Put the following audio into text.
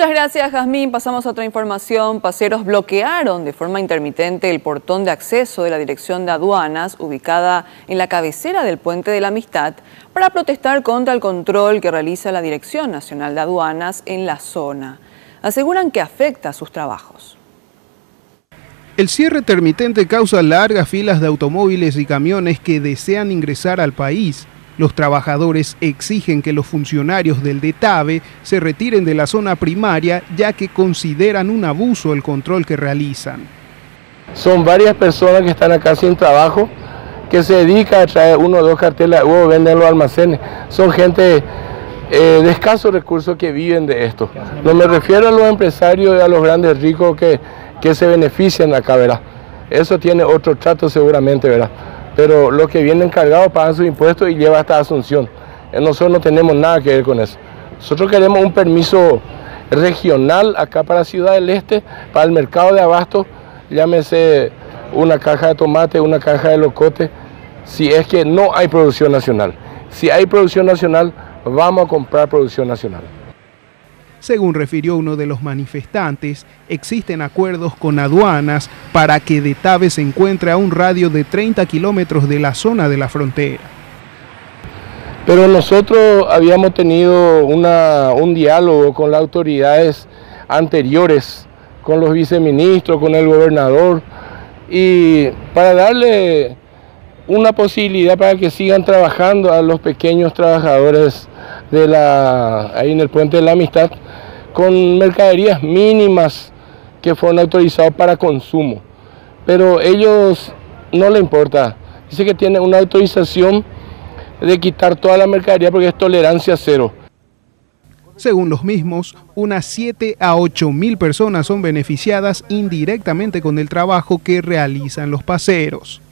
Muchas gracias, Jazmín. Pasamos a otra información. Paseros bloquearon de forma intermitente el portón de acceso de la Dirección de Aduanas, ubicada en la cabecera del Puente de la Amistad, para protestar contra el control que realiza la Dirección Nacional de Aduanas en la zona. Aseguran que afecta a sus trabajos. El cierre intermitente causa largas filas de automóviles y camiones que desean ingresar al país. Los trabajadores exigen que los funcionarios del DETAVE se retiren de la zona primaria, ya que consideran un abuso el control que realizan. Son varias personas que están acá sin trabajo, que se dedican a traer 1 o 2 cartelas de huevo, venden los almacenes. Son gente de escasos recursos que viven de esto. No me refiero a los empresarios y a los grandes ricos que se benefician acá, ¿verdad? Eso tiene otro trato seguramente, ¿verdad? Pero los que vienen cargados pagan sus impuestos y llevan hasta Asunción. Nosotros no tenemos nada que ver con eso. Nosotros queremos un permiso regional acá para Ciudad del Este, para el mercado de abasto, llámese una caja de tomate, una caja de locote, si es que no hay producción nacional. Si hay producción nacional, vamos a comprar producción nacional. Según refirió uno de los manifestantes, existen acuerdos con aduanas para que DETAVE se encuentre a un radio de 30 kilómetros de la zona de la frontera. Pero nosotros habíamos tenido un diálogo con las autoridades anteriores, con los viceministros, con el gobernador, y para darle una posibilidad para que sigan trabajando a los pequeños trabajadores ahí en el Puente de la Amistad, con mercaderías mínimas que fueron autorizados para consumo. Pero ellos no les importa, dice que tienen una autorización de quitar toda la mercadería porque es tolerancia cero. Según los mismos, unas 7 a 8 mil personas son beneficiadas indirectamente con el trabajo que realizan los paseros.